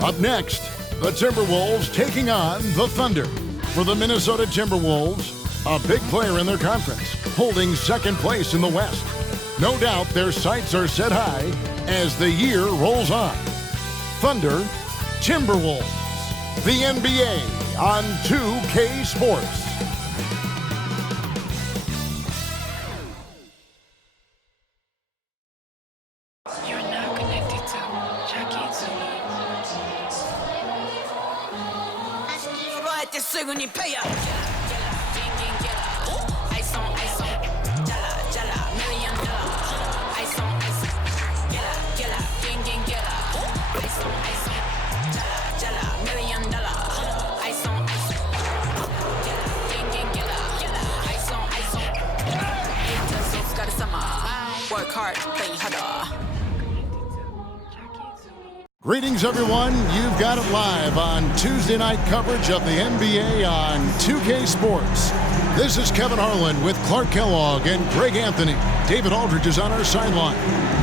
Up next, the Timberwolves taking on the Thunder. For the Minnesota Timberwolves, a big player in their conference, holding second place in the West. No doubt their sights are set high as the year rolls on. Thunder, Timberwolves, the NBA on 2K Sports. You're now connected to Jackie Zulu. Work hard, play harder. Greetings, everyone. You've got it live on Tuesday night coverage of the NBA on 2K Sports. This is Kevin Harlan with Clark Kellogg and Greg Anthony. David Aldridge is on our sideline.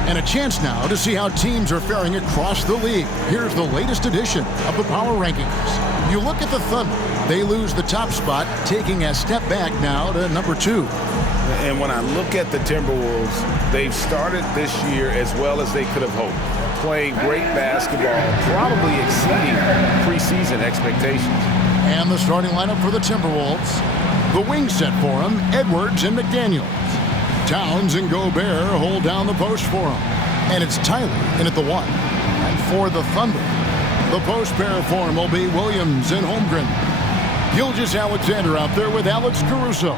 And a chance now to see how teams are faring across the league. Here's the latest edition of the Power Rankings. You look at the Thunder. They lose the top spot, taking a step back now to number 2. And when I look at the Timberwolves, they've started this year as well as they could have hoped. Playing great basketball, probably exceeding preseason expectations. And the starting lineup for the Timberwolves. The wing set for them, Edwards and McDaniels. Towns and Gobert hold down the post for them. And it's Tyler in at the 1. And for the Thunder, the post pair for him will be Williams and Holmgren. Gilgeous-Alexander out there with Alex Caruso.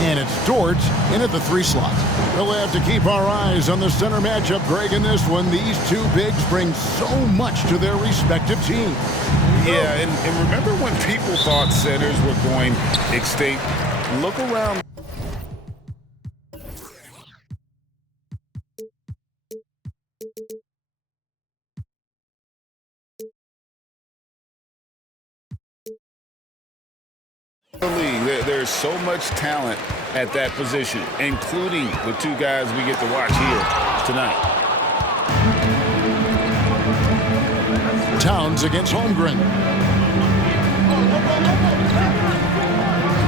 And it's Dort in at the 3 slot. We'll have to keep our eyes on the center matchup, Greg, in this one. These two bigs bring so much to their respective teams. Yeah, and remember when people thought centers were going extinct? Look around. There's so much talent at that position, including the 2 guys we get to watch here tonight. Towns against Holmgren.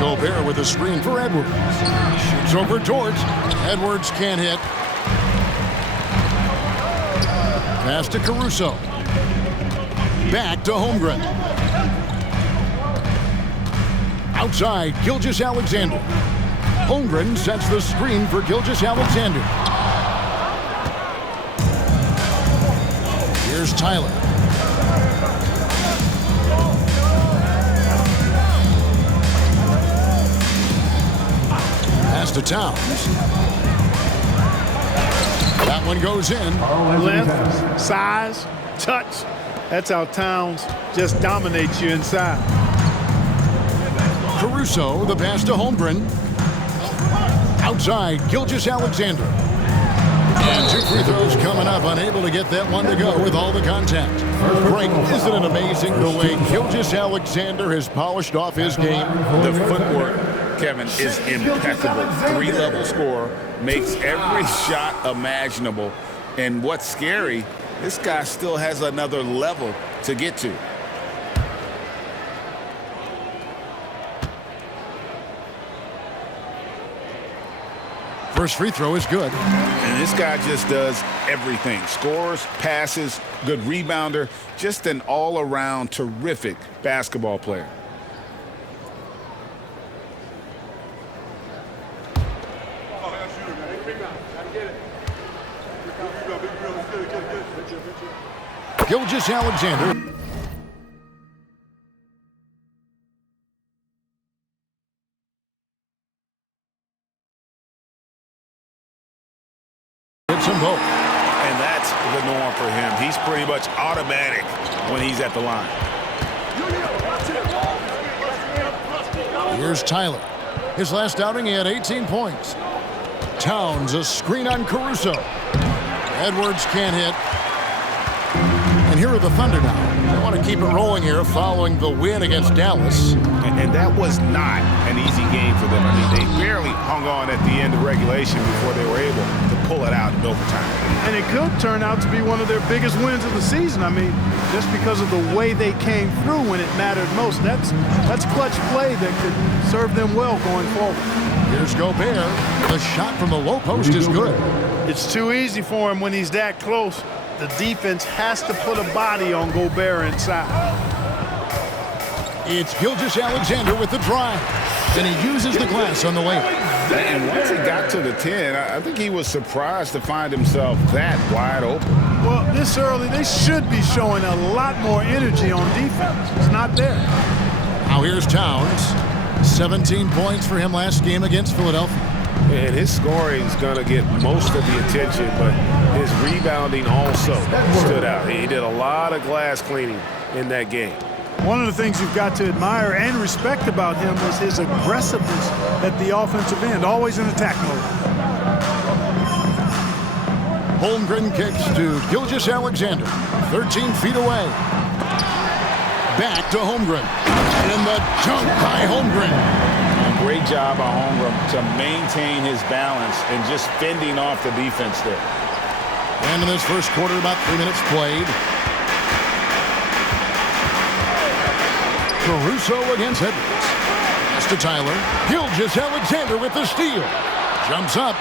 Gobert with a screen for Edwards. Shoots over Dort. Edwards can't hit. Pass to Caruso. Back to Holmgren. Outside, Gilgeous-Alexander. Holmgren sets the screen for Gilgeous-Alexander. Here's Tyler. Pass to Towns. That one goes in. Length, size, touch. That's how Towns just dominates you inside. Caruso, the pass to Holmgren. Outside, Gilgeous-Alexander. And 2 free throws coming up, unable to get that one to go with all the contact. Frank, isn't it amazing the way Gilgeous-Alexander has polished off his game? The footwork, Kevin, is impeccable. 3-level scorer, makes every shot imaginable. And what's scary, this guy still has another level to get to. First free throw is good. And this guy just does everything. Scores, passes, good rebounder, just an all-around terrific basketball player. Gilgeous-Alexander. Hits them both. And that's the norm for him. He's pretty much automatic when he's at the line. Here's Tyler. His last outing, he had 18 points. Towns, a screen on Caruso. Edwards can't hit. And here are the Thunder now. They want to keep it rolling here following the win against Dallas. And that was not an easy game for them. I mean, they barely hung on at the end of regulation before they were able to pull it out in overtime. And it could turn out to be one of their biggest wins of the season. I mean, just because of the way they came through when it mattered most. That's clutch play that could serve them well going forward. Here's Gobert. The shot from the low post is good. It's too easy for him when he's that close. The defense has to put a body on Gobert inside. It's Gilgeous-Alexander with the drive. And he uses the glass on the layup. And once he got to the 10, I think he was surprised to find himself that wide open. Well, this early, they should be showing a lot more energy on defense. It's not there. Now here's Towns. 17 points for him last game against Philadelphia. And his scoring is going to get most of the attention, but his rebounding also stood out. He did a lot of glass cleaning in that game. One of the things you've got to admire and respect about him is his aggressiveness at the offensive end, always in attack mode. Holmgren kicks to Gilgeous-Alexander, 13 feet away. Back to Holmgren. And the dunk by Holmgren. Great job by Holmgren to maintain his balance and just fending off the defense there. And in this first quarter, about 3 minutes played. Caruso against Edwards. Pass to Tyler. Gilgeous-Alexander with the steal. Jumps up.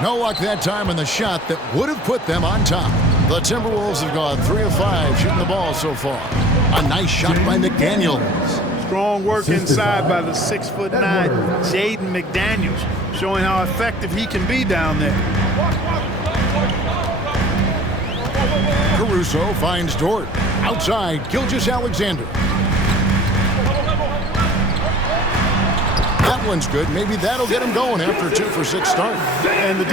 No luck that time on the shot that would have put them on top. The Timberwolves have gone 3 of 5 shooting the ball so far. A nice shot by McDaniels. Strong work inside by the 6'9" Jaden McDaniels, showing how effective he can be down there. Caruso finds Dort. Outside, Gilgeous-Alexander. That one's good. Maybe that'll get him going after a 2 for 6 start. And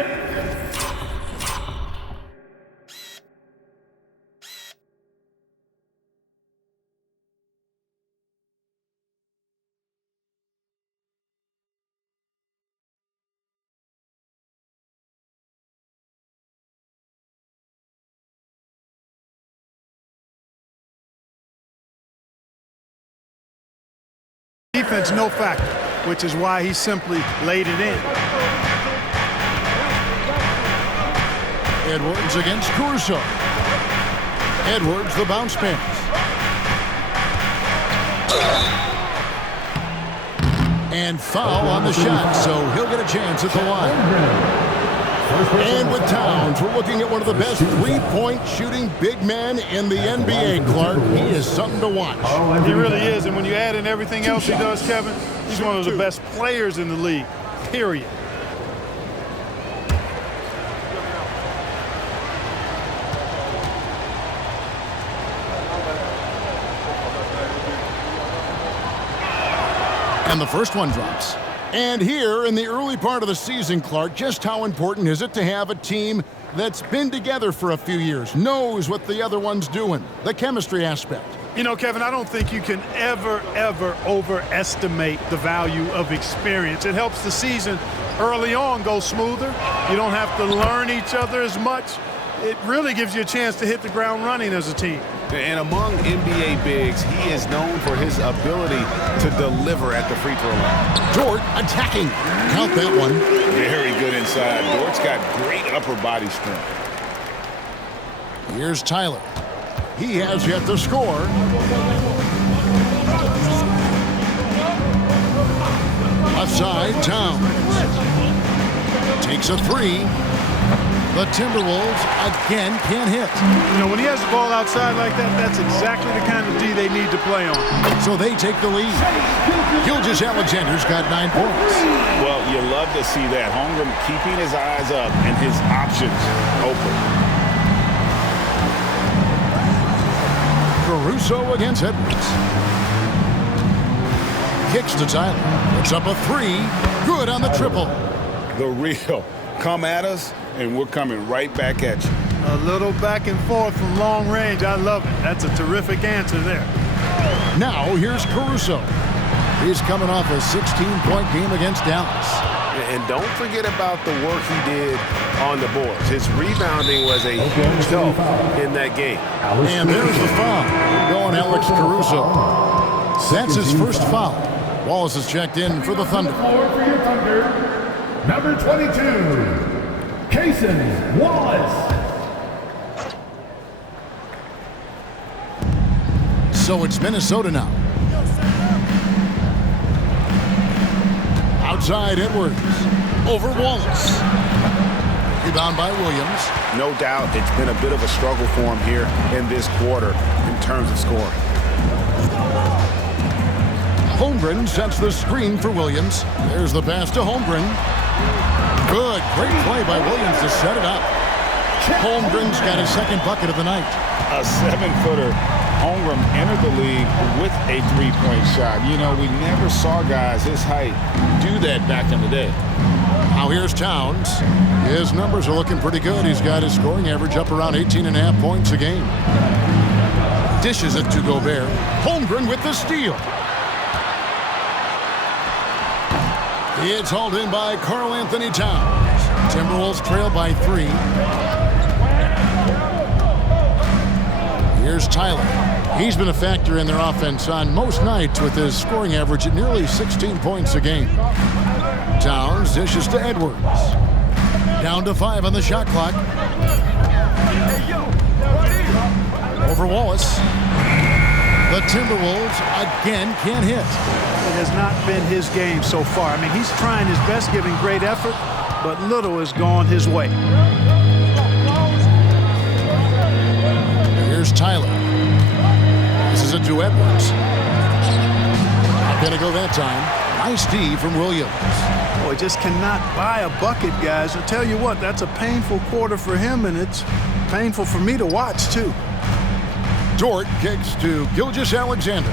defense no factor, which is why he simply laid it in. Edwards against Caruso. Edwards, the bounce pass. And foul on the shot, so he'll get a chance at the line. And with Towns, we're looking at one of the best three-point shooting big men in the NBA, Clark. He is something to watch. He really is, and when you add in everything else he does, Kevin, he's one of the best players in the league, period. And the first one drops. And here in the early part of the season, Clark, just how important is it to have a team that's been together for a few years, knows what the other one's doing, the chemistry aspect? You know, Kevin, I don't think you can ever overestimate the value of experience. It helps the season early on go smoother. You don't have to learn each other as much. It really gives you a chance to hit the ground running as a team. And among NBA bigs, he is known for his ability to deliver at the free throw line. Dort attacking. Count that one. Very good inside. Dort's got great upper body strength. Here's Tyler. He has yet to score. Left side, Towns. Takes a three. The Timberwolves again can't hit. You know, when he has the ball outside like that, that's exactly the kind of D they need to play on. So they take the lead. Gilgeous-Alexander's got 9 points. Well, you love to see that. Holmgren keeping his eyes up and his options open. Caruso against Edwards. Kicks to Tyler. Puts up a three. Good on the triple. The real. Come at us, and we're coming right back at you. A little back and forth from long range. I love it. That's a terrific answer there. Now here's Caruso. He's coming off a 16-point game against Dallas. And don't forget about the work he did on the boards. His rebounding was a huge help in that game. And there's the foul. Going Alex Caruso. That's his first foul. Wallace is checked in for the Thunder. For your Thunder, number 22, Cason Wallace. So it's Minnesota now. Outside Edwards. Over Wallace. Rebound by Williams. No doubt it's been a bit of a struggle for him here in this quarter in terms of scoring. Holmgren sets the screen for Williams. There's the pass to Holmgren. Good. Great play by Williams to set it up. Holmgren's got his second bucket of the night. A 7-footer. Holmgren entered the league with a three-point shot. You know, we never saw guys his height do that back in the day. Now here's Towns. His numbers are looking pretty good. He's got his scoring average up around 18.5 points a game. Dishes it to Gobert. Holmgren with the steal. It's hauled in by Karl Anthony Towns. Timberwolves trail by 3. Here's Tyler. He's been a factor in their offense on most nights with his scoring average at nearly 16 points a game. Towns dishes to Edwards. Down to 5 on the shot clock. Over Wallace. The Timberwolves again can't hit. It has not been his game so far. I mean, he's trying his best, giving great effort, but little has gone his way. Here's Tyler. This is it to Edwards. Not going to go that time. Nice D from Williams. Boy, just cannot buy a bucket, guys. I tell you what, that's a painful quarter for him, and it's painful for me to watch, too. Dort kicks to Gilgeous-Alexander.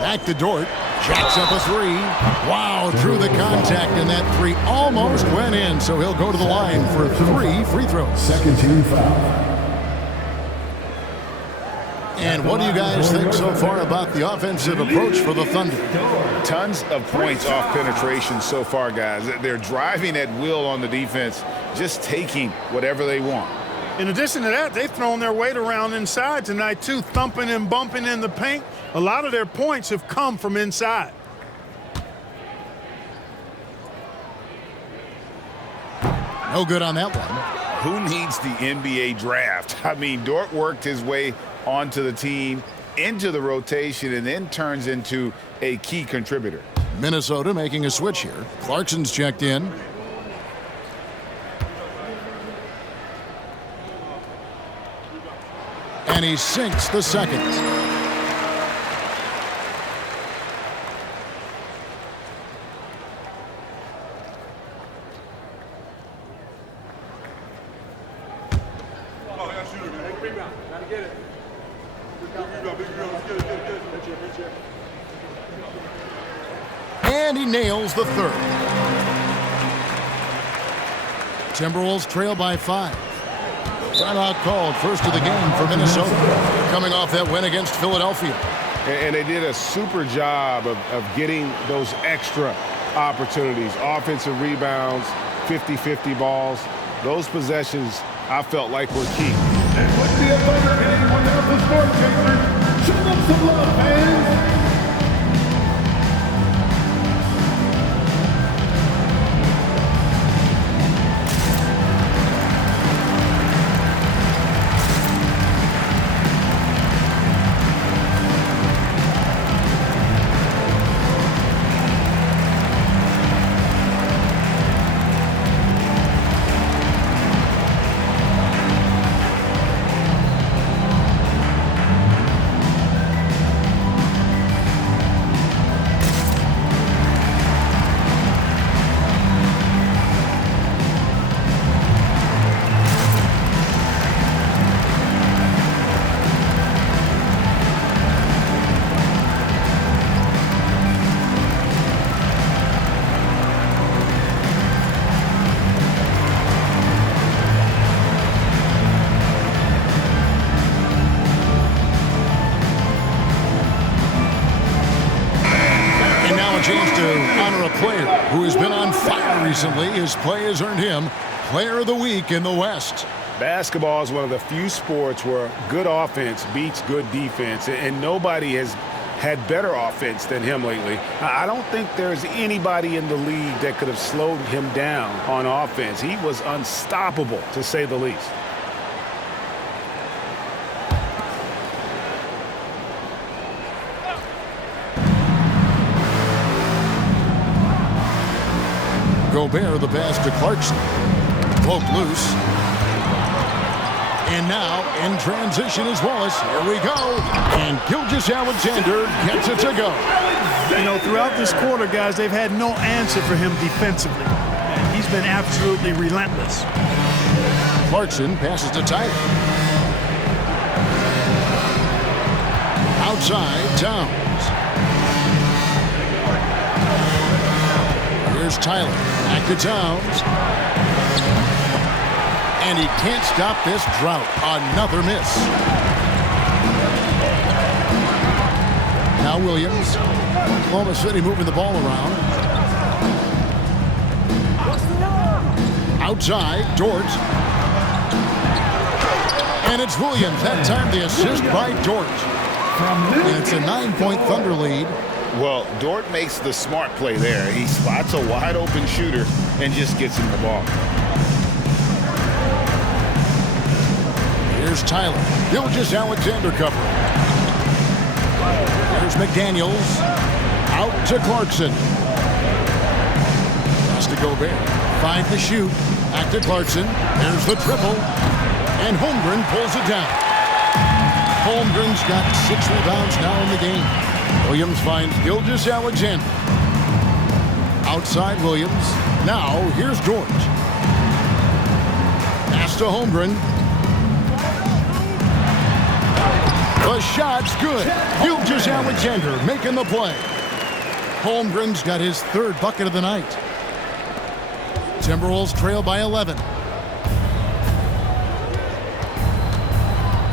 Back to Dort. Jacks up a 3. Wow, through the contact, and that 3 almost went in, so he'll go to the line for 3 free throws. Second team foul. And what do you guys think so far about the offensive approach for the Thunder? Tons of points off penetration so far, guys. They're driving at will on the defense, just taking whatever they want. In addition to that, they've thrown their weight around inside tonight, too, thumping and bumping in the paint. A lot of their points have come from inside. No good on that one. Who needs the NBA draft? I mean, Dort worked his way onto the team, into the rotation, and then turns into a key contributor. Minnesota making a switch here. Clarkson's checked in. And he sinks the second. And he nails the third. Timberwolves trail by 5. Timeout called, first of the game for Minnesota. Coming off that win against Philadelphia. And they did a super job of getting those extra opportunities. Offensive rebounds, 50-50 balls. Those possessions I felt like were key. And with the Thunder game without the score chaser, show them some love, fans. Chance to honor a player who has been on fire recently. His play has earned him Player of the Week in the West. Basketball is one of the few sports where good offense beats good defense, and nobody has had better offense than him lately. I don't think there's anybody in the league that could have slowed him down on offense. He was unstoppable, to say the least. Gobert, the pass to Clarkson. Float loose. And now, in transition is Wallace. Here we go. And Gilgeous-Alexander gets it to go. You know, throughout this quarter, guys, they've had no answer for him defensively. And he's been absolutely relentless. Clarkson passes to Tyler. Outside, Towns. Here's Tyler. Back to Towns. And he can't stop this drought. Another miss. Now Williams. Oklahoma City moving the ball around. Outside, Dort. And it's Williams. That time the assist by Dort. And it's a 9-point Thunder lead. Well, Dort makes the smart play there. He spots a wide open shooter and just gets him the ball. Here's Tyler. Gilgeous-Alexander covering. Here's McDaniels. Out to Clarkson. Pass to Gobert. 5 to shoot. Back to Clarkson. There's the triple. And Holmgren pulls it down. Holmgren's got 6 rebounds now in the game. Williams finds Gilgeous-Alexander. Outside Williams. Now here's George. Pass to Holmgren. The shot's good. Gilgeous-Alexander making the play. Holmgren's got his 3rd bucket of the night. Timberwolves trail by 11.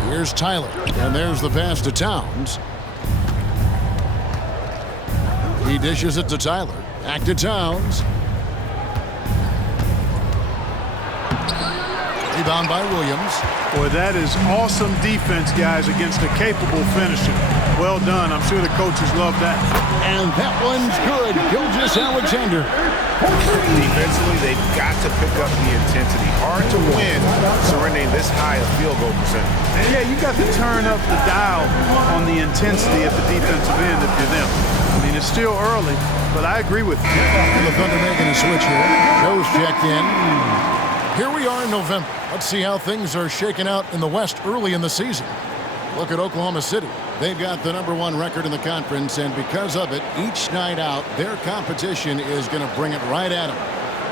Here's Tyler. And there's the pass to Towns. He dishes it to Tyler. Back to Towns. Rebound by Williams. Boy, that is awesome defense, guys, against a capable finisher. Well done. I'm sure the coaches love that. And that one's good. Gilgeous-Alexander. Defensively, they've got to pick up the intensity. Hard to win surrendering this high a field goal percentage. Yeah, you got to turn up the dial on the intensity at the defensive end if you're them. I mean, it's still early, but I agree with you. And the Thunder making a switch here. Joe's checked in. Here we are in November. Let's see how things are shaking out in the West early in the season. Look at Oklahoma City. They've got the #1 record in the conference, and because of it, each night out, their competition is going to bring it right at them.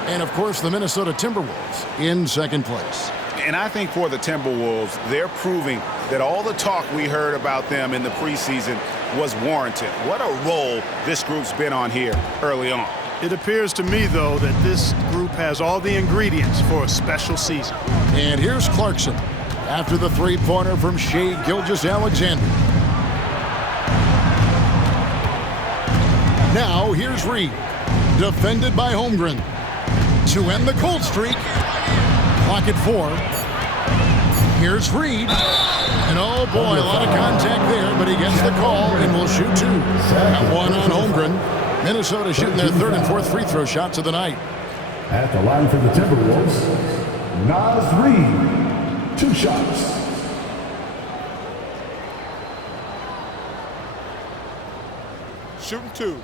And, of course, the Minnesota Timberwolves in 2nd place. And I think for the Timberwolves, they're proving that all the talk we heard about them in the preseason was warranted. What a role this group's been on here early on. It appears to me, though, that this group has all the ingredients for a special season. And here's Clarkson after the 3-pointer from Shai Gilgeous-Alexander. Now here's Reed, defended by Holmgren. To end the cold streak. Clock at 4. Here's Reed. And oh boy, a lot of contact there, but he gets the call and will shoot 2. That one on Holmgren. Minnesota shooting their 3rd and 4th free throw shots of the night. At the line for the Timberwolves, Naz Reid, 2 shots. Shooting 2.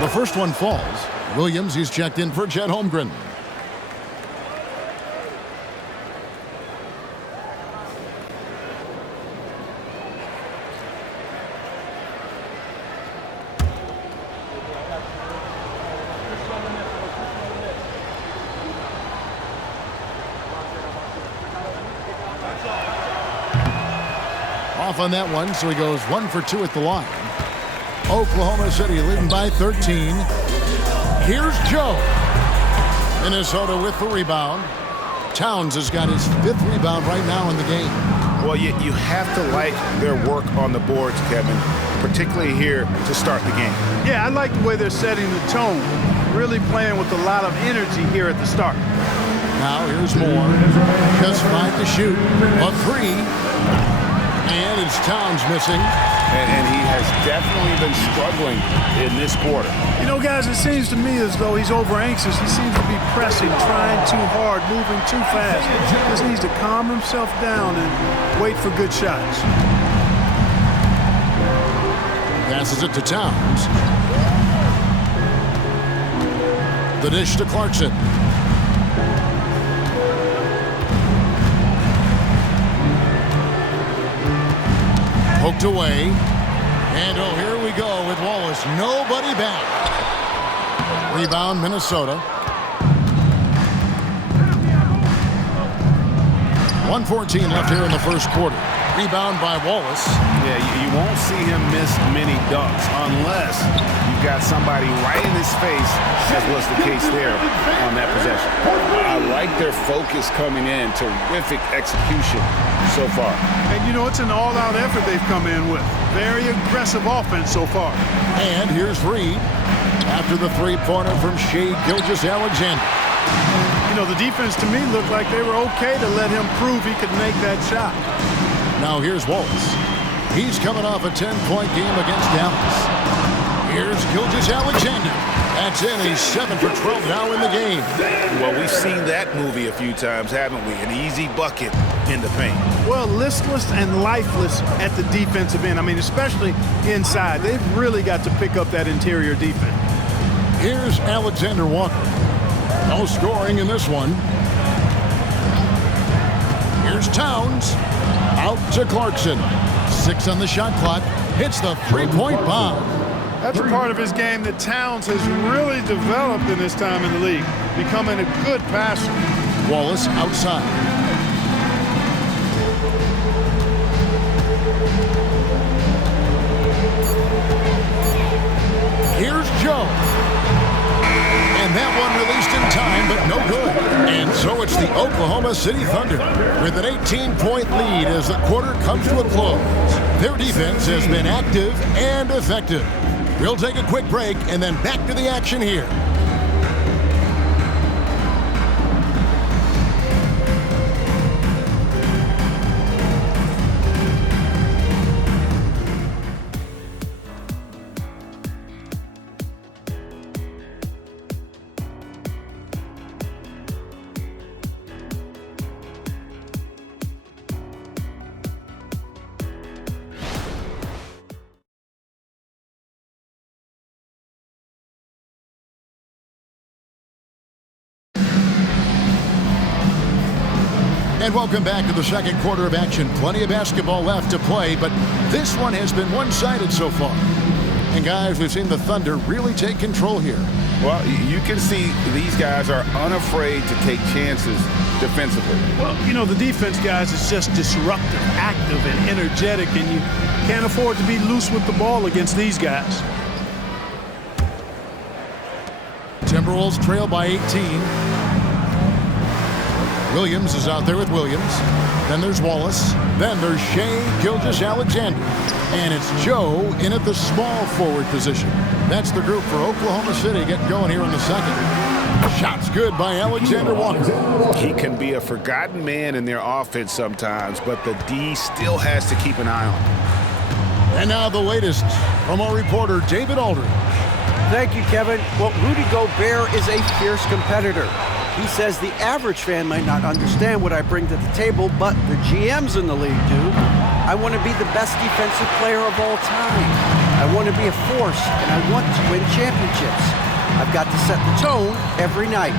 The first one falls. Williams, he's checked in for Chet Holmgren. Off on that one, so he goes 1 for 2 at the line. Oklahoma City leading by 13. Here's Joe. Minnesota with the rebound. Towns has got his 5th rebound right now in the game. Well, you have to like their work on the boards, Kevin, particularly here to start the game. Yeah, I like the way they're setting the tone, really playing with a lot of energy here at the start. Now here's Moore. Just 5 to shoot. A 3. And it's Towns missing. And he has definitely been struggling in this quarter. You know, guys, it seems to me as though he's over-anxious. He seems to be pressing, trying too hard, moving too fast. Just needs to calm himself down and wait for good shots. Passes it to Towns. The dish to Clarkson. Poked away. And oh, here we go with Wallace. Nobody back. Rebound, Minnesota. 1:14 left here in the first quarter. Rebound by Wallace. Yeah, you won't see him miss many dunks unless you've got somebody right in his face, as was the case there on that possession. I like their focus coming in. Terrific execution so far. And, you know, it's an all-out effort they've come in with. Very aggressive offense so far. And here's Reed after the three-pointer from Shea Gilgeous-Alexander. You know, the defense to me looked like they were okay to let him prove he could make that shot. Now here's Wallace. He's coming off a 10-point game against Dallas. Here's Gilgeous-Alexander. That's in. He's 7 for 12 now in the game. Well, we've seen that movie a few times, haven't we? An easy bucket in the paint. Well, listless and lifeless at the defensive end. I mean, especially inside. They've really got to pick up that interior defense. Here's Alexander Walker. No scoring in this one. Here's Towns. Out to Clarkson. 6 on the shot clock. Hits the three-point bomb. That's a part of his game that Towns has really developed in his time in the league, becoming a good passer. Wallace outside. Here's Joe. And that one released in time, but no good. And so it's the Oklahoma City Thunder with an 18-point lead as the quarter comes to a close. Their defense has been active and effective. We'll take a quick break and then back to the action here. And welcome back to the second quarter of action. Plenty of basketball left to play, but this one has been one-sided so far. And guys, we've seen the Thunder really take control here. Well, you can see these guys are unafraid to take chances defensively. Well, you know, the defense, guys, is just disruptive, active, and energetic, and you can't afford to be loose with the ball against these guys. Timberwolves trail by 18. Williams is out there with Williams. Then there's Wallace. Then there's Shea Gilgeous-Alexander. And it's Joe in at the small forward position. That's the group for Oklahoma City getting going here in the second. Shot's good by Alexander Walker. He can be a forgotten man in their offense sometimes, but the D still has to keep an eye on him. And now the latest from our reporter, David Aldridge. Thank you, Kevin. Well, Rudy Gobert is a fierce competitor. He says the average fan might not understand what I bring to the table, but the GMs in the league do. I want to be the best defensive player of all time. I want to be a force, and I want to win championships. I've got to set the tone every night.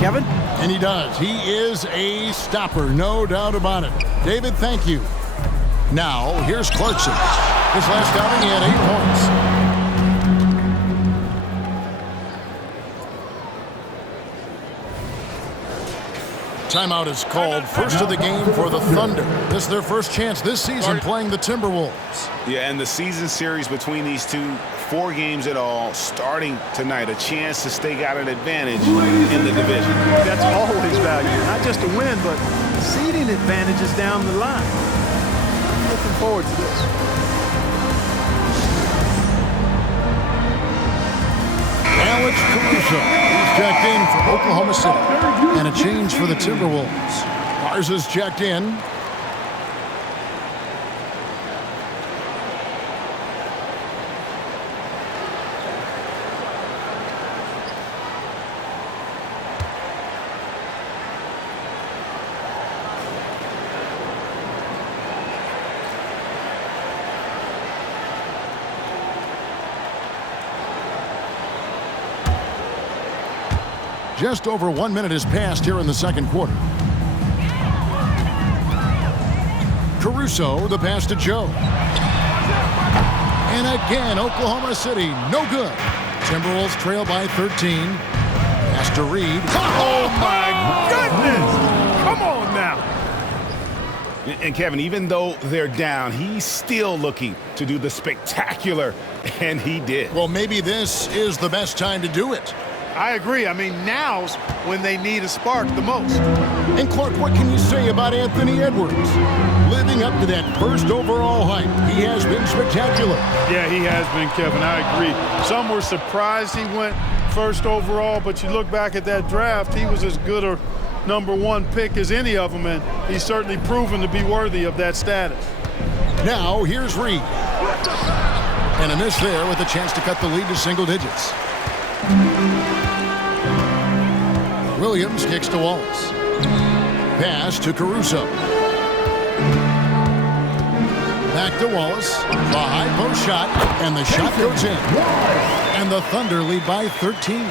Kevin? And he does. He is a stopper, no doubt about it. David, thank you. Now, here's Clarkson. His last outing, he had 8 points. Timeout is called. First of the game for the Thunder. This is their first chance this season playing the Timberwolves. Yeah, and the season series between these two, 4 games in all, starting tonight. A chance to stake out an advantage in the division. That's always valued. Not just a win, but seeding advantages down the line. forward to this. Alex Caruso. He's checked in for Oklahoma City. And a change for the Timberwolves. Garza's checked in. Just over 1 minute has passed here in the second quarter. Caruso, the pass to Joe. And again, Oklahoma City, no good. Timberwolves trail by 13. Pass to Reed. Oh, my goodness! Come on now. And Kevin, even though they're down, he's still looking to do the spectacular, and he did. Well, maybe this is the best time to do it. I agree. I mean, now's when they need a spark the most. And Clark, what can you say about Anthony Edwards? Living up to that first overall hype, he has been spectacular. Yeah, he has been, Kevin. I agree. Some were surprised he went first overall, but you look back at that draft, he was as good a #1 pick as any of them, and he's certainly proven to be worthy of that status. Now, here's Reed. And a miss there with a chance to cut the lead to single digits. Williams kicks to Wallace. Pass to Caruso. Back to Wallace. The high post shot, and the shot goes in. And the Thunder lead by 13.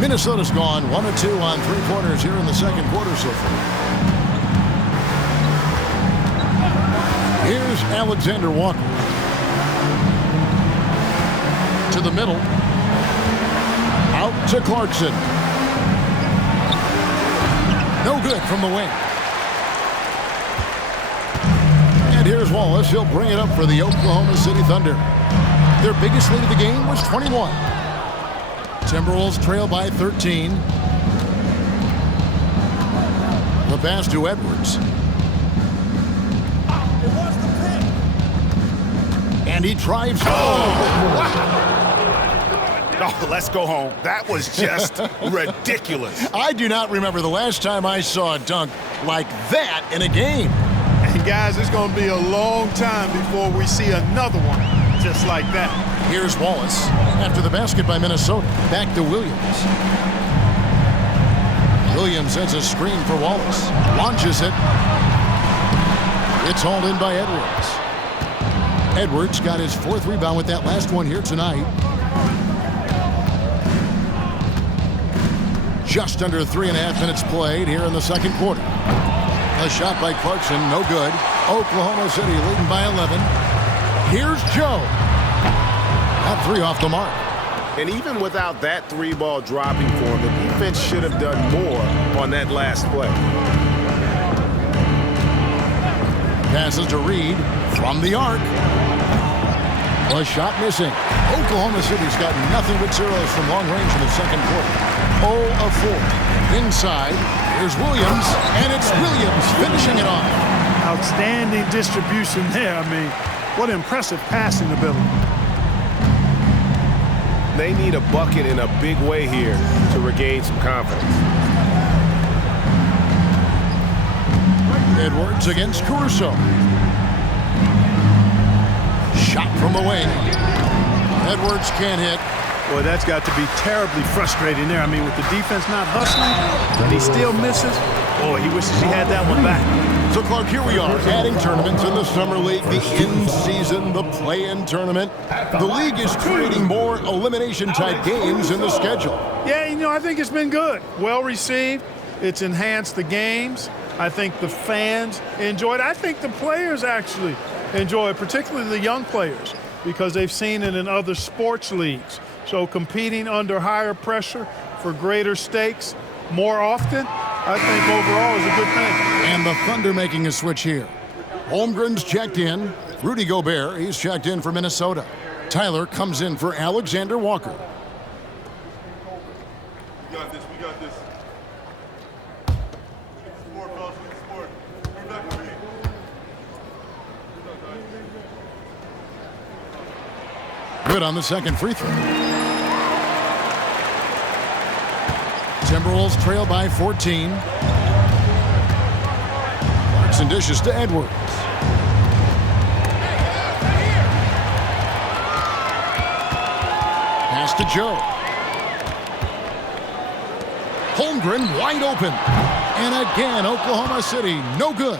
Minnesota's gone 1 of 2 on three-pointers here in the second quarter so far. Here's Alexander Walker. To the middle. Out to Clarkson. No good from the wing. And here's Wallace. He'll bring it up for the Oklahoma City Thunder. Their biggest lead of the game was 21. Timberwolves trail by 13. The pass to Edwards. And he drives. Oh, let's go home. That was just ridiculous. I do not remember the last time I saw a dunk like that in a game. And guys, it's going to be a long time before we see another one just like that. Here's Wallace. After the basket by Minnesota, back to Williams. Williams sends a screen for Wallace. Launches it. It's hauled in by Edwards. Edwards got his 4th rebound with that last one here tonight. Just under 3.5 minutes played here in the second quarter. A shot by Clarkson, no good. Oklahoma City leading by 11. Here's Joe. That 3 off the mark. And even without that 3-ball dropping for him, the defense should have done more on that last play. Passes to Reed from the arc. A shot missing. Oklahoma City's got nothing but zeros from long range in the second quarter. 0 of 4. Inside, here's Williams, and it's Williams finishing it off. Outstanding distribution there. I mean, what impressive passing ability. They need a bucket in a big way here to regain some confidence. Edwards against Caruso. Shot from the wing. Edwards can't hit. Boy, that's got to be terribly frustrating there. I mean, with the defense not hustling, and he still misses. Boy, he wishes he had that one back. So, Clark, here we are, adding tournaments in the Summer League, the in-season, the play-in tournament. The league is creating more elimination-type games in the schedule. Yeah, you know, I think it's been good. Well received. It's enhanced the games. I think the fans enjoy it. I think the players actually enjoy it, particularly the young players, because they've seen it in other sports leagues. So competing under higher pressure for greater stakes more often, I think overall is a good thing. And the Thunder making a switch here. Holmgren's checked in. Rudy Gobert, he's checked in for Minnesota. Tyler comes in for Alexander Walker. We got this. Good on the second free throw. Timberwolves trail by 14. Marks and dishes to Edwards. Pass to Joe. Holmgren wide open. And again, Oklahoma City, no good.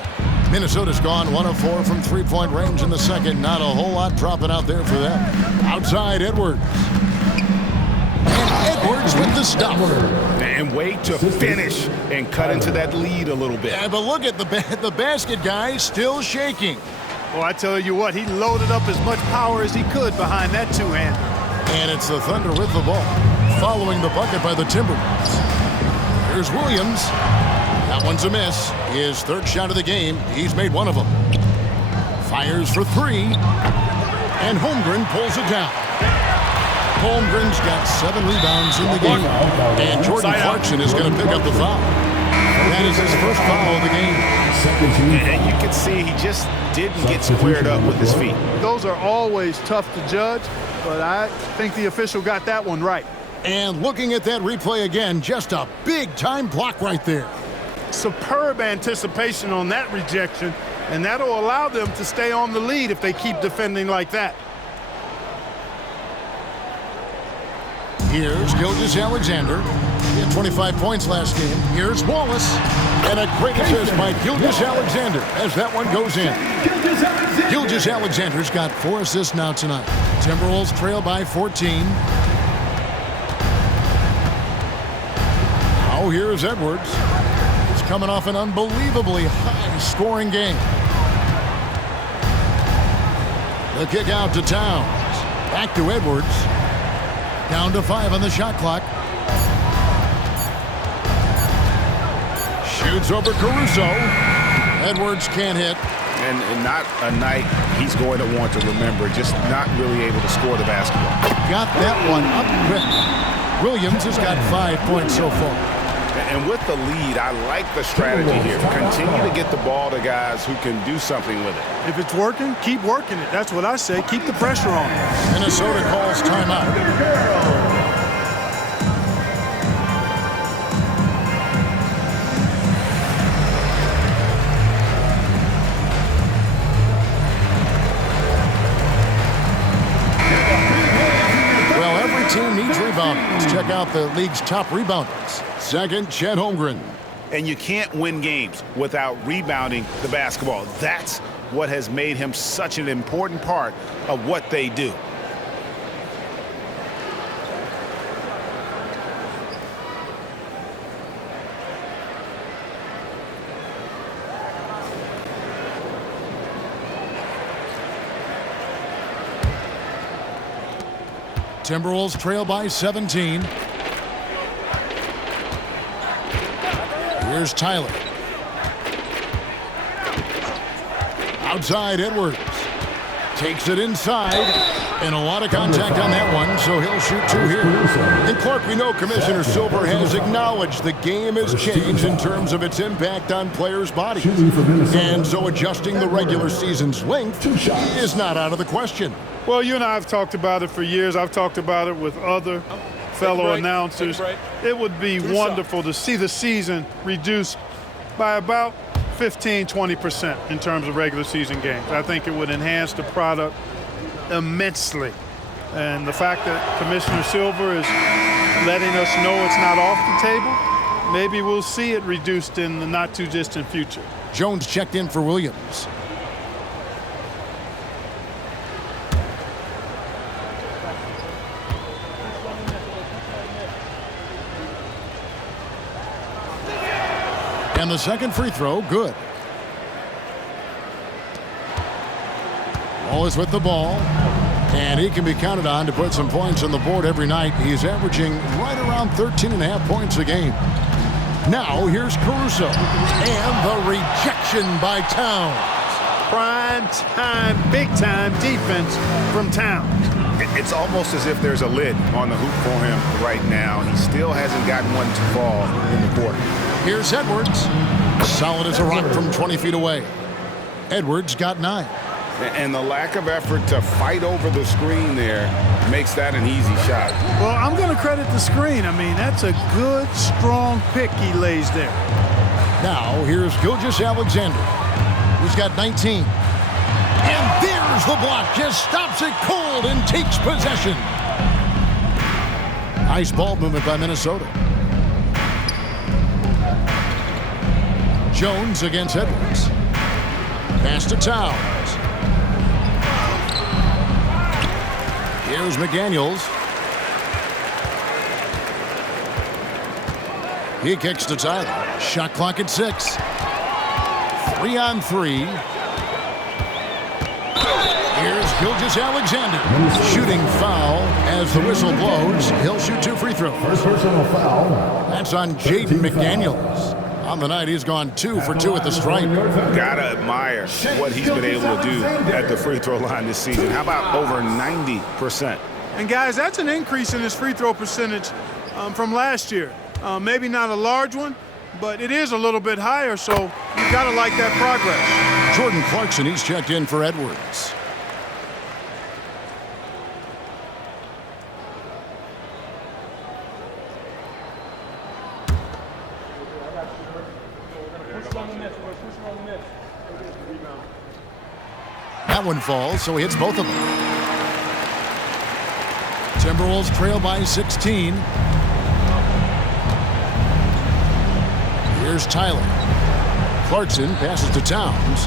Minnesota's gone 1 of 4 from three-point range in the second. Not a whole lot dropping out there for them. Outside, Edwards. And Edwards with the stop. And wait to finish and cut into that lead a little bit. Yeah, but look at the basket guy still shaking. Well, I tell you what, he loaded up as much power as he could behind that two-hander. And it's the Thunder with the ball, following the bucket by the Timberwolves. Here's Williams. That one's a miss. His third shot of the game. He's made one of them. Fires for three. And Holmgren pulls it down. Holmgren's got 7 rebounds in the game. And Jordan Clarkson is going to pick up the foul. That is his first foul of the game. And you can see he just didn't get squared up with his feet. Those are always tough to judge, but I think the official got that one right. And looking at that replay again, just a big-time block right there. Superb anticipation on that rejection, and that'll allow them to stay on the lead if they keep defending like that. Here's Gilgeous-Alexander. He had 25 points last game. Here's Wallace. And a great assist by Gilgeous-Alexander as that one goes in. Gilgeous-Alexander's got 4 assists now tonight. Timberwolves trail by 14. Now here's Edwards. He's coming off an unbelievably high-scoring game. The kick out to Towns. Back to Edwards. Down to 5 on the shot clock. Shoots over Caruso. Edwards can't hit. And not a night he's going to want to remember, just not really able to score the basketball. Got that one up quick. Williams has got 5 points so far. And with the lead, I like the strategy here. Continue to get the ball to guys who can do something with it. If it's working, keep working it. That's what I say. Keep the pressure on. Minnesota calls timeout. Well, every team needs rebounders. Check out the league's top rebounders. Second, Chet Holmgren. And you can't win games without rebounding the basketball. That's what has made him such an important part of what they do. Timberwolves trail by 17. Here's Tyler. Outside, Edwards. Takes it inside. And a lot of contact on that one, so he'll shoot 2 here. And Clark, we know Commissioner Silver has acknowledged the game has changed in terms of its impact on players' bodies. And so adjusting the regular season's length is not out of the question. Well, you and I have talked about it for years. I've talked about it with other fellow announcers. It would be wonderful to see the season reduced by about 15-20% in terms of regular season games. I think it would enhance the product immensely. And the fact that Commissioner Silver is letting us know it's not off the table, maybe we'll see it reduced in the not-too-distant future. Jones checked in for Williams. And the second free throw, good. Wallace with the ball. And he can be counted on to put some points on the board every night. He's averaging right around 13.5 points a game. Now here's Caruso. And the rejection by Towns. Prime time, big time defense from Towns. It's almost as if there's a lid on the hoop for him right now. He still hasn't gotten one to fall in the quarter. Here's Edwards. Solid as a rock from 20 feet away. Edwards got 9. And the lack of effort to fight over the screen there makes that an easy shot. Well, I'm going to credit the screen. I mean, that's a good, strong pick he lays there. Now, here's Gilgeous-Alexander. He's got 19. And there's the block. Just stops it cold and takes possession. Nice ball movement by Minnesota. Jones against Edwards. Pass to Towns. Here's McDaniels. He kicks to Tyler. Shot clock at 6. 3-on-3. Here's Gilgeous-Alexander. Shooting foul as the whistle blows. He'll shoot 2 free throws. First personal foul. That's on Jaden McDaniels. On the night, he's gone 2 for 2 at the stripe. Gotta admire what he's been able to do at the free throw line this season. How about over 90%? And guys, that's an increase in his free throw percentage from last year. Maybe not a large one, but it is a little bit higher, so you gotta like that progress. Jordan Clarkson, he's checked in for Edwards. That one falls, so he hits both of them. Timberwolves trail by 16. Here's Tyler. Clarkson passes to Towns.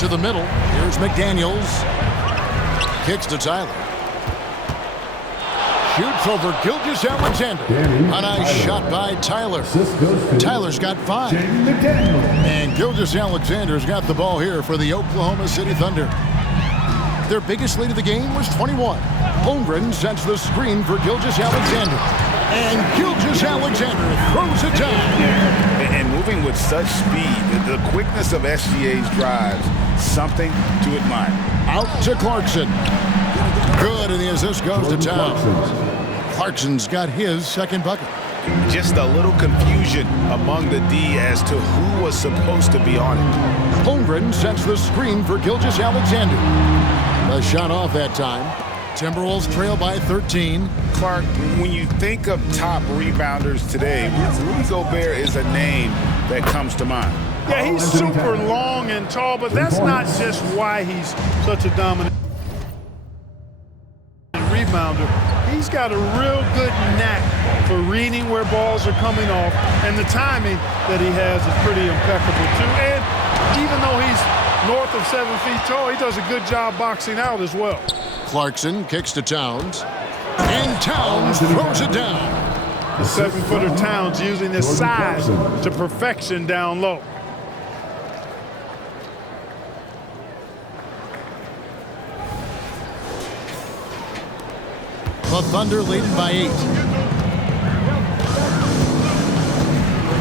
To the middle. Here's McDaniels. Kicks to Tyler. Shoots over Gilgeous-Alexander. A nice shot by Tyler. Tyler's got 5. And Gilgeous-Alexander's got the ball here for the Oklahoma City Thunder. Their biggest lead of the game was 21. Holmgren sets the screen for Gilgeous-Alexander. And Gilgeous-Alexander throws it down. And moving with such speed, the quickness of SGA's drives, something to admire. Out to Clarkson. Good, and the assist goes to Towns. Clarkson's got his second bucket. Just a little confusion among the D as to who was supposed to be on it. Holmgren sets the screen for Gilgeous-Alexander. A shot off that time. Timberwolves trail by 13. Clark, when you think of top rebounders today, Rudy Gobert is a name that comes to mind. Yeah, he's super long and tall, but that's not just why he's such a dominant rebounder. He's got a real good knack for reading where balls are coming off, and the timing that he has is pretty impeccable too. And even though he's north of 7 feet tall, he does a good job boxing out as well. Clarkson kicks to Towns, and Towns throws it down. The 7-footer Towns using his size to perfection down low. The Thunder leading by 8.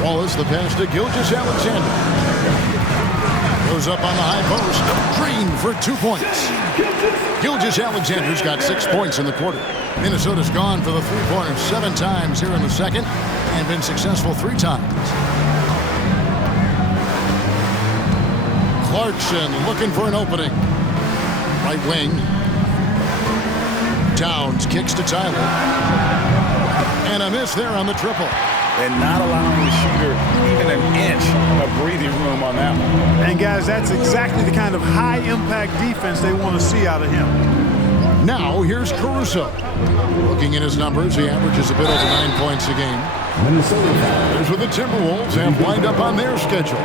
Wallace the pass to Gilgeous-Alexander. Goes up on the high post. Green for 2 points. Gilgeous-Alexander's got 6 points in the quarter. Minnesota's gone for the three-pointer 7 times here in the second and been successful 3 times. Clarkson looking for an opening. Right wing. Towns kicks to Tyler. And a miss there on the triple. And not allowing the shooter even an inch of breathing room on that one. And guys, that's exactly the kind of high-impact defense they want to see out of him. Now here's Caruso. Looking at his numbers, he averages a bit over 9 points a game. Here's what the Timberwolves have lined up on their schedule.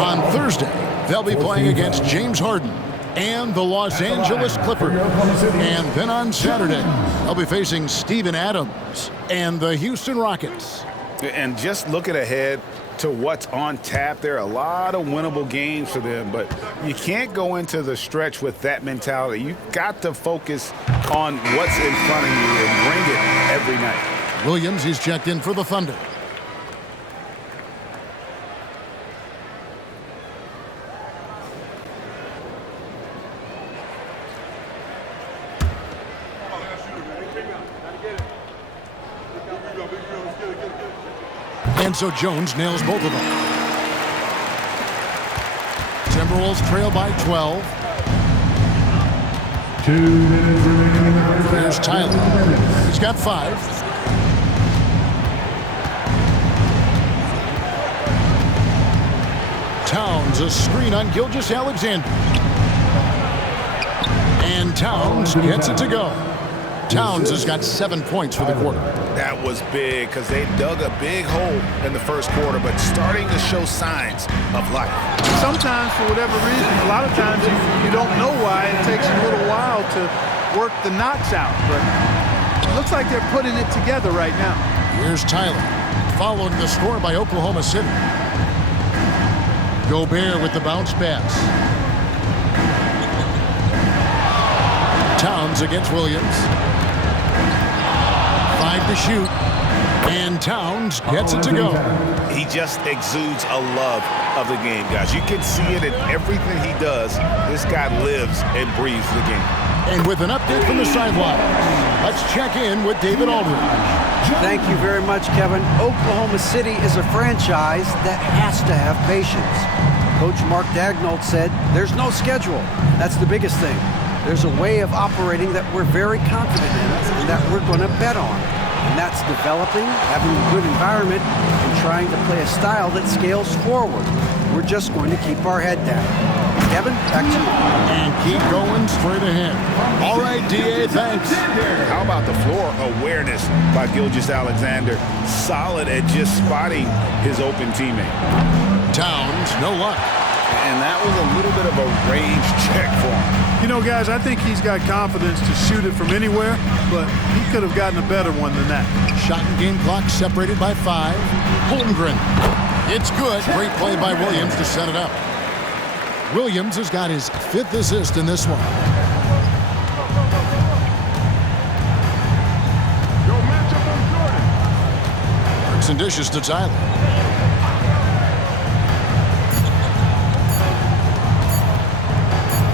On Thursday, they'll be playing against James Harden and the Los Angeles Clippers. And then on Saturday, they'll be facing Steven Adams and the Houston Rockets. And just looking ahead to what's on tap, there are a lot of winnable games for them, but you can't go into the stretch with that mentality. You've got to focus on what's in front of you and bring it every night. Williams, he's checked in for the Thunder. And so Jones nails both of them. Timberwolves trail by 12. 2 minutes remaining in the first half. There's Tyler. He's got 5. Towns, a screen on Gilgeous-Alexander. And Towns gets it to go. Towns has got 7 points for the quarter. That was big because they dug a big hole in the first quarter, but starting to show signs of life. Sometimes, for whatever reason, a lot of times you don't know why. It takes a little while to work the knots out, but it looks like they're putting it together right now. Here's Tyler, following the score by Oklahoma City. Gobert with the bounce pass. Towns against Williams. 5 to shoot. And Towns gets it to go. He just exudes a love of the game, guys. You can see it in everything he does. This guy lives and breathes the game. And with an update from the sideline, let's check in with David Aldridge. Thank you very much, Kevin. Oklahoma City is a franchise that has to have patience. Coach Mark Daigneault said, there's no schedule. That's the biggest thing. There's a way of operating that we're very confident in and that we're going to bet on. And that's developing, having a good environment, and trying to play a style that scales forward. We're just going to keep our head down. Kevin, back to you. And keep going straight ahead. All right, D.A., thanks. How about the floor awareness by Gilgeous-Alexander? Solid at just spotting his open teammate. Towns, no luck. And that was a little bit of a range check for him. You know, guys, I think he's got confidence to shoot it from anywhere, but he could have gotten a better one than that. Shot and game clock separated by 5. Holmgren. It's good. Great play by Williams to set it up. Williams has got his 5th assist in this one. Works and dishes to Tyler.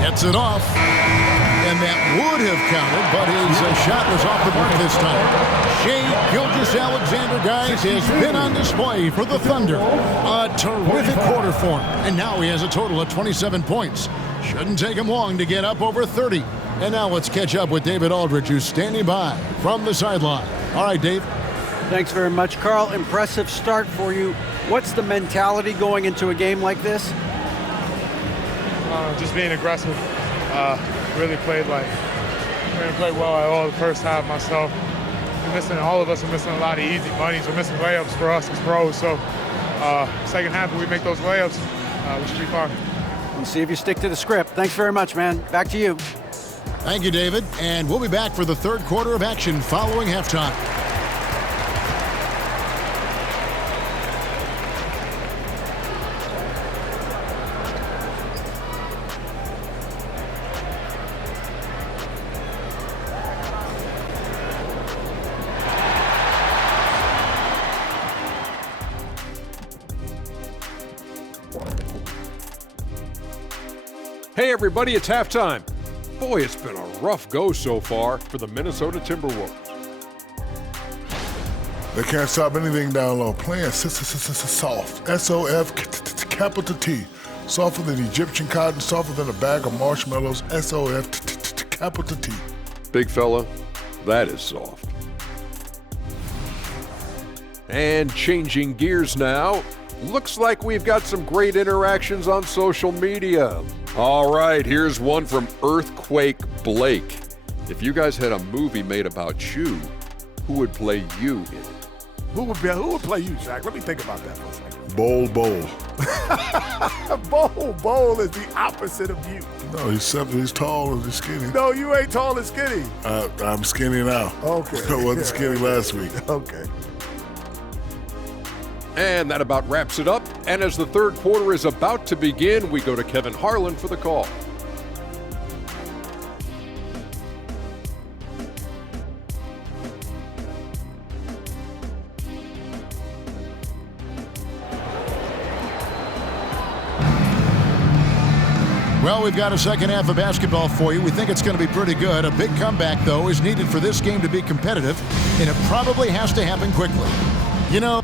Gets it off, and that would have counted, but his shot was off the mark this time. Shai Gilgeous-Alexander, guys, has been on display for the Thunder. A terrific quarter for him, and now he has a total of 27 points. Shouldn't take him long to get up over 30. And now let's catch up with David Aldridge, who's standing by from the sideline. All right, Dave. Thanks very much, Carl. Impressive start for you. What's the mentality going into a game like this? Just being aggressive. Really played well at all the first half myself. All of us are missing a lot of easy monies. We're missing layups for us as pros. So second half, if we make those layups, we should be fine. We'll see if you stick to the script. Thanks very much, man. Back to you. Thank you, David. And we'll be back for the third quarter of action following halftime. Hey everybody, it's halftime. Boy, it's been a rough go so far for the Minnesota Timberwolves. They can't stop anything down low. Playing soft. S-O-F capital T. Softer than Egyptian cotton, softer than a bag of marshmallows. S-O-F capital T. Big fella, that is soft. And changing gears now, looks like we've got some great interactions on social media. All right, here's one from Earthquake Blake. If you guys had a movie made about you, who would play you in it? Who would play you, Shaq? Let me think about that for a second. Bowl. Bowl is the opposite of you. No, he's tall and he's skinny. No, you ain't tall and skinny. I'm skinny now. Okay. I wasn't skinny last week. Okay. And that about wraps it up. And as the third quarter is about to begin, we go to Kevin Harlan for the call. Well, we've got a second half of basketball for you. We think it's going to be pretty good. A big comeback, though, is needed for this game to be competitive, and it probably has to happen quickly. You know,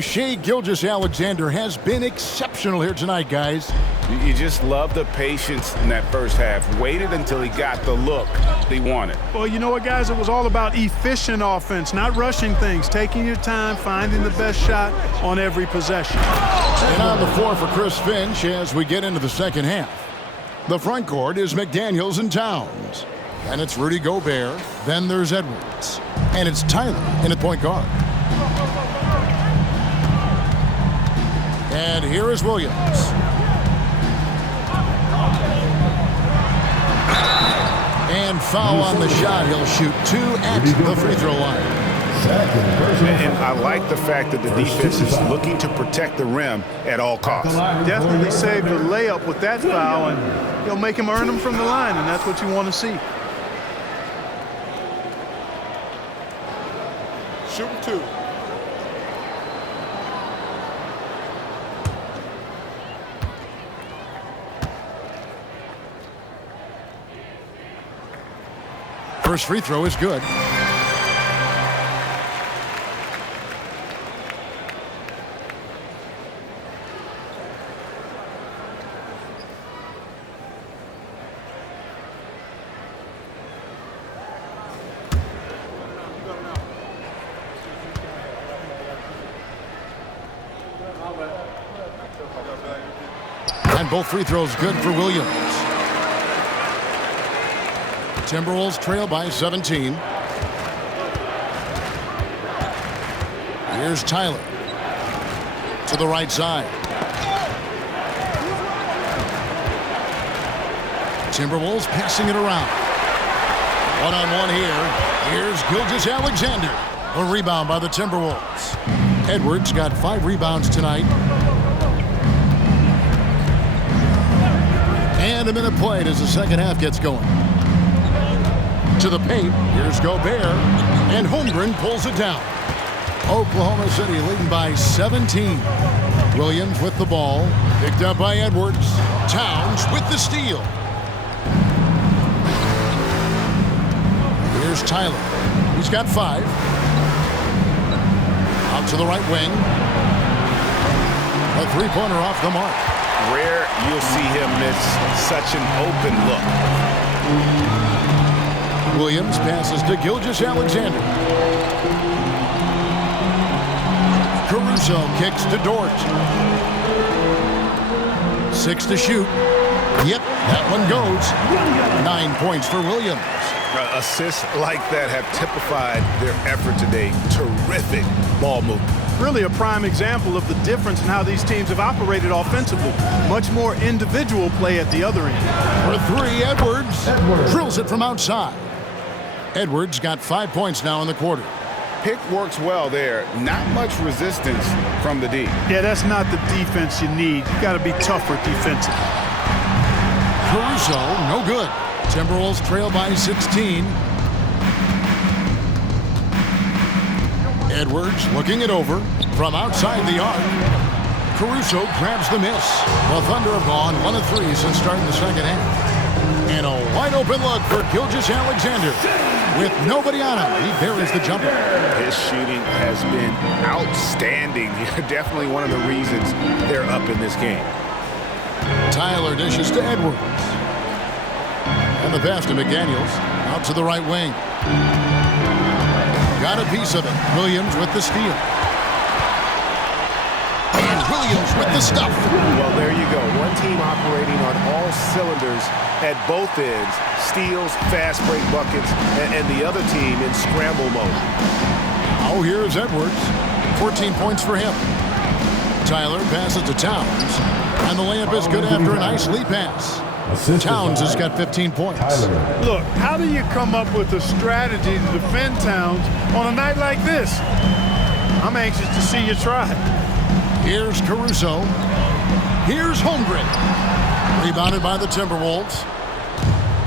Shai Gilgeous-Alexander has been exceptional here tonight, guys. You just love the patience in that first half. Waited until he got the look he wanted. Well, you know what, guys? It was all about efficient offense, not rushing things, taking your time, finding the best shot on every possession. And on the floor for Chris Finch as we get into the second half. The front court is McDaniels and Towns. And it's Rudy Gobert. Then there's Edwards. And it's Tyler in at point guard. And here is Williams. And foul on the shot. He'll shoot 2 at the free throw line. And I like the fact that the defense is looking to protect the rim at all costs. Definitely saved the layup with that foul, and he'll make him earn them from the line, and that's what you want to see. Shooting 2. First free throw is good. And both free throws good for Williams. Timberwolves trail by 17. Here's Tyler to the right side. Timberwolves passing it around. One-on-one here. Here's Gilgeous-Alexander. A rebound by the Timberwolves. Edwards got 5 rebounds tonight. And a minute played as the second half gets going. To the paint. Here's Gobert. And Holmgren pulls it down. Oklahoma City leading by 17. Williams with the ball. Picked up by Edwards. Towns with the steal. Here's Tyler. He's got 5. Out to the right wing. A three-pointer off the mark. Rare you'll see him miss such an open look. Williams passes to Gilgeous-Alexander. Caruso kicks to Dort. 6 to shoot. Yep, that one goes. 9 points for Williams. Assists like that have typified their effort today. Terrific ball movement. Really a prime example of the difference in how these teams have operated offensively. Much more individual play at the other end. For 3, Edwards drills it from outside. Edwards got 5 points now in the quarter. Pick works well there. Not much resistance from the D. Yeah, that's not the defense you need. You got to be tougher defensively. Caruso, no good. Timberwolves trail by 16. Edwards looking it over from outside the arc. Caruso grabs the miss. The Thunder have gone 1 of 3 since starting the second half. And a wide open look for Gilgeous-Alexander. With nobody on him, he buries the jumper. His shooting has been outstanding. Definitely one of the reasons they're up in this game. Tyler dishes to Edwards. And the pass to McDaniels. Out to the right wing. Got a piece of it. Williams with the steal. And Williams with the stuff. Well, there you go. One team operating on all cylinders at both ends. Steals, fast break buckets, and the other team in scramble mode. Oh, here's Edwards. 14 points for him. Tyler passes to Towns. And the layup is good after a nice lead pass. Towns has got 15 points. Look, how do you come up with a strategy to defend Towns on a night like this? I'm anxious to see you try. Here's Caruso. Here's Holmgren. Rebounded by the Timberwolves.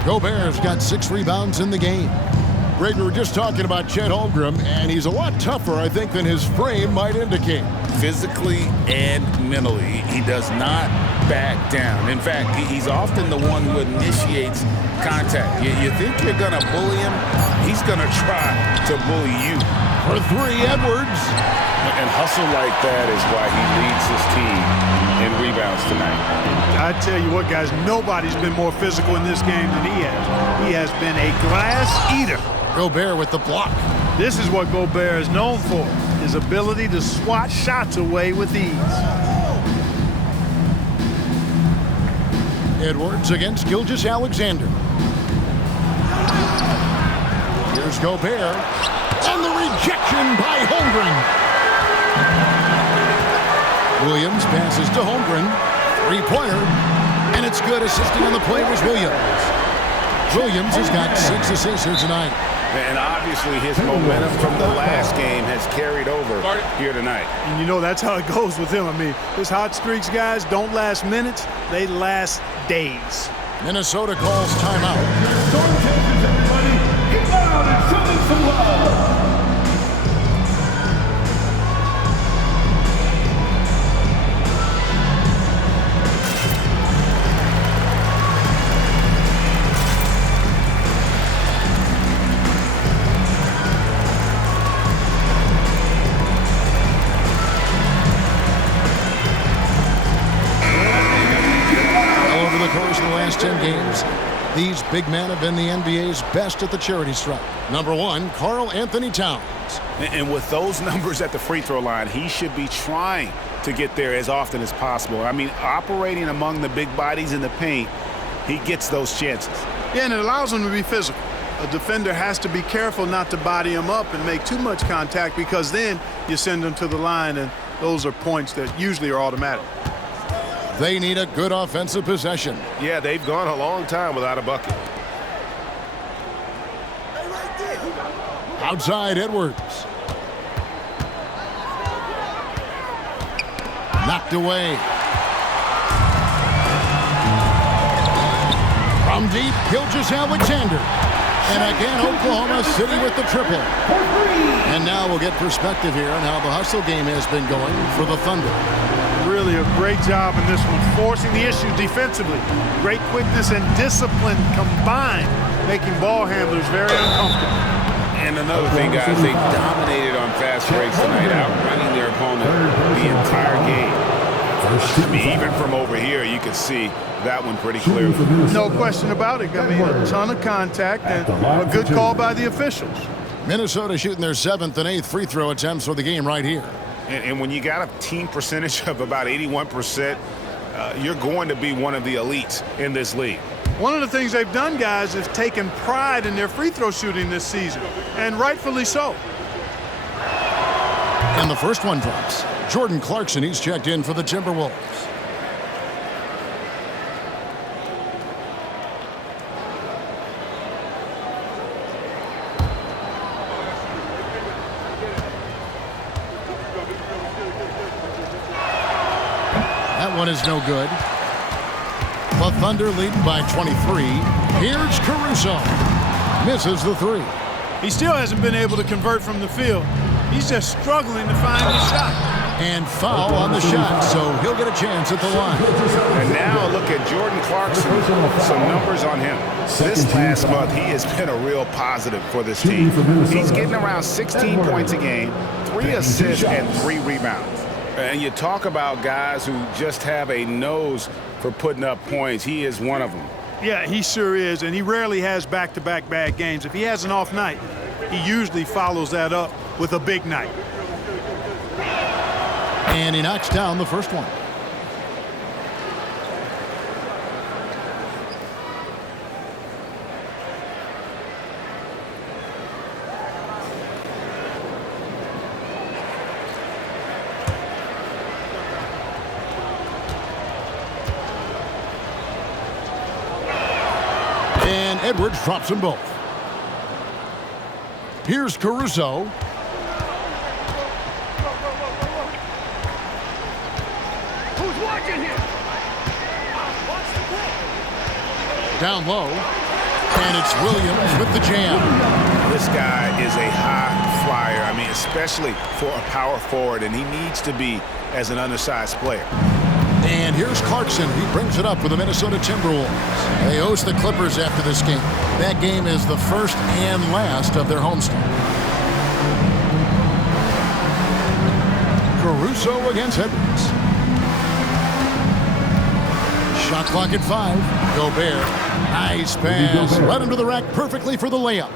Gobert's got 6 rebounds in the game. Greg, we were just talking about Chet Holmgren, and he's a lot tougher, I think, than his frame might indicate. physically and mentally. He does not back down. In fact, he's often the one who initiates contact. You think you're going to bully him? He's going to try to bully you. For three, Edwards. And hustle like that is why he leads his team in rebounds tonight. I tell you what, guys, nobody's been more physical in this game than he has. He has been a glass eater. Gobert with the block. This is what Gobert is known for, his ability to swat shots away with ease. Edwards against Gilgeous-Alexander. Here's Gobert. And the rejection by Holmgren. Williams passes to Holmgren. Three-pointer. And it's good. Assisting on the play was Williams. Williams has got 6 assists here tonight. And obviously his momentum from the last game has carried over here tonight. And you know that's how it goes with him. I mean, his hot streaks, guys, don't last minutes. They last days. Minnesota calls timeout. Storm chasers, everybody, get loud and show them some love. Course of the last 10 games, these big men have been the NBA's best at the charity stripe. Number 1, Karl Anthony Towns. And with those numbers at the free throw line, he should be trying to get there as often as possible. I mean, operating among the big bodies in the paint, he gets those chances. Yeah, and it allows him to be physical. A defender has to be careful not to body him up and make too much contact, because then you send him to the line, and those are points that usually are automatic. They need a good offensive possession. Yeah, they've gone a long time without a bucket. Outside Edwards. Knocked away. From deep, Gilgeous-Alexander. And again, Oklahoma City with the triple. And now we'll get perspective here on how the hustle game has been going for the Thunder. Really a great job in this one, forcing the issue defensively. Great quickness and discipline combined, making ball handlers very uncomfortable. And another thing, guys, they dominated on fast breaks tonight, outrunning their opponent the entire game. I mean, even from over here, you can see that one pretty clearly. No question about it. I mean, a ton of contact and a good call by the officials. Minnesota shooting their 7th and 8th free throw attempts for the game right here. And when you got a team percentage of about 81%, you're going to be one of the elites in this league. One of the things they've done, guys, is taken pride in their free throw shooting this season, and rightfully so. And the first one drops. Jordan Clarkson, he's checked in for the Timberwolves. That one is no good. The Thunder leading by 23. Here's Caruso. Misses the 3. He still hasn't been able to convert from the field. He's just struggling to find his shot. And foul on the shot, so he'll get a chance at the line. And now look at Jordan Clarkson. Some numbers on him. This last month, he has been a real positive for this team. He's getting around 16 points a game, 3 assists, and 3 rebounds. And you talk about guys who just have a nose for putting up points. He is one of them. Yeah, he sure is, and he rarely has back-to-back bad games. If he has an off night, he usually follows that up with a big night. And he knocks down the first one. And Edwards drops them both. Here's Caruso. Who's watching here? Down low. And it's Williams with the jam. This guy is a high flyer. I mean, especially for a power forward, and he needs to be as an undersized player. And here's Clarkson. He brings it up for the Minnesota Timberwolves. They host the Clippers after this game. That game is the first and last of their homestand. Caruso against Edwards. Shot clock at 5. Gobert. Nice pass. Right into the rack perfectly for the layup.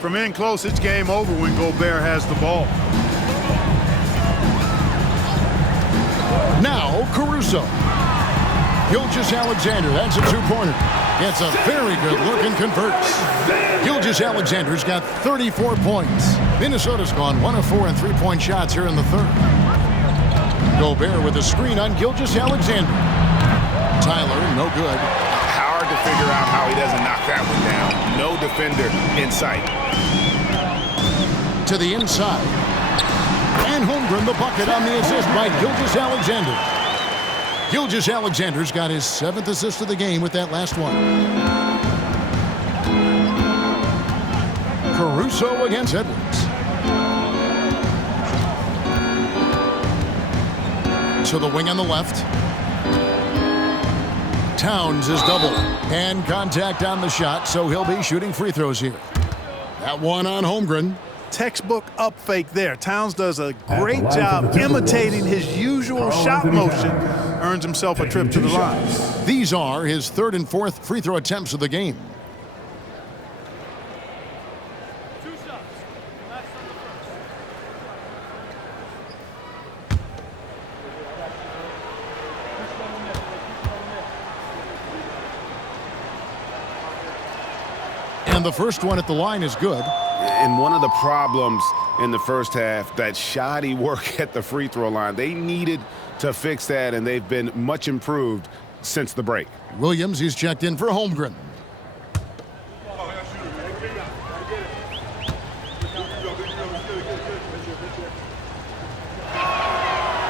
From in close, it's game over when Gobert has the ball. Now Caruso. Gilgeous-Alexander, that's a two-pointer. Gets a very good look and converts. Gilgeous-Alexander's got 34 points. Minnesota's gone 1 of 4 in three-point shots here in the third. Gobert with a screen on Gilgeous-Alexander. Tyler, no good. Hard to figure out how he doesn't knock that one down. No defender in sight. To the inside. And Holmgren the bucket on the assist by Gilgeous-Alexander. Gilgeous-Alexander's got his 7th assist of the game with that last one. Caruso against Edwards. To the wing on the left. Towns is doubled. And contact on the shot, so he'll be shooting free throws here. That one on Holmgren. Textbook up fake there. Towns does a great job imitating his usual shot motion. Earns himself a trip to the line. These are his 3rd and 4th free throw attempts of the game. And the first one at the line is good. And one of the problems in the first half, that shoddy work at the free throw line. They needed to fix that, and they've been much improved since the break. Williams, he's checked in for Holmgren.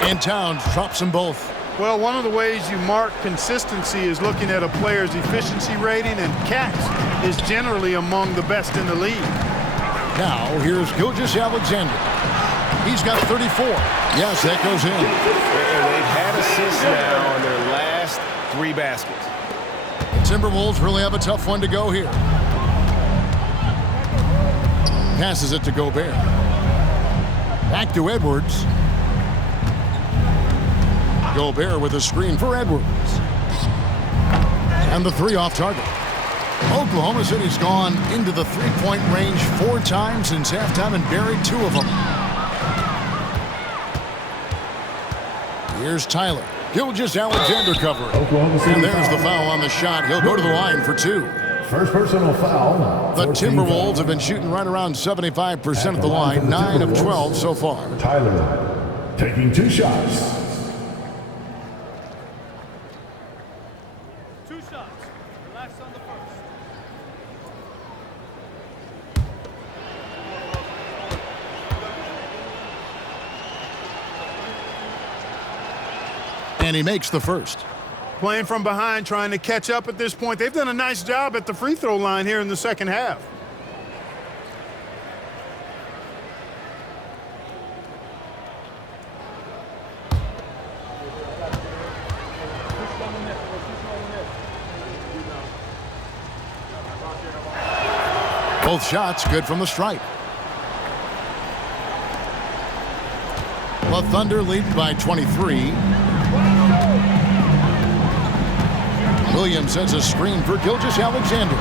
And Towns drops them both. Well, one of the ways you mark consistency is looking at a player's efficiency rating, and catch is generally among the best in the league. Now, here's Gilgeous-Alexander. He's got 34. Yes, that goes in. And they've had assists now on their last 3 baskets. Timberwolves really have a tough one to go here. Passes it to Gobert. Back to Edwards. Gobert with a screen for Edwards. And the 3 off target. Oklahoma City's gone into the three-point range 4 times since halftime and buried 2 of them. Here's Tyler. Gilgeous-Alexander covering. And there's the foul on the shot. He'll go to the line for 2. First personal foul. The Timberwolves have been shooting right around 75% at the line, 9 of 12 so far. Tyler taking 2 shots. And he makes the first. Playing from behind, trying to catch up at this point. They've done a nice job at the free throw line here in the second half. Both shots good from the stripe. The Thunder lead by 23. Williams sends a screen for Gilgeous-Alexander.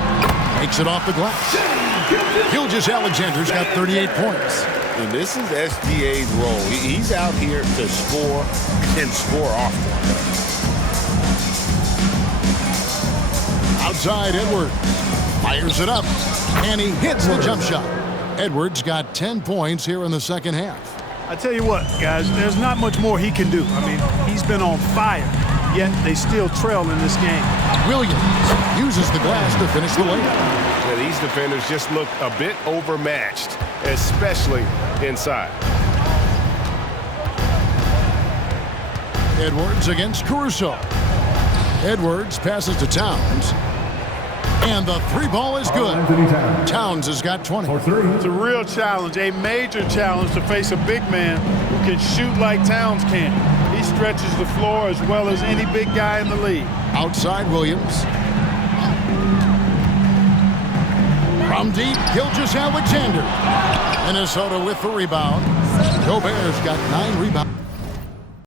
Makes it off the glass. Gilgeous-Alexander's got 38 points. And this is SGA's role. He's out here to score and score often. Outside Edwards. Fires it up. And he hits the jump shot. Edwards got 10 points here in the second half. I tell you what, guys, there's not much more he can do. I mean, he's been on fire, yet they still trail in this game. Williams uses the glass to finish the layup. Yeah, these defenders just look a bit overmatched, especially inside. Edwards against Caruso. Edwards passes to Towns. And the three ball is good. Towns has got 20. It's a real challenge, a major challenge to face a big man who can shoot like Towns can. He stretches the floor as well as any big guy in the league. Outside Williams. From deep, Gilgeous-Alexander. Minnesota with the rebound. Gobert's got 9 rebounds.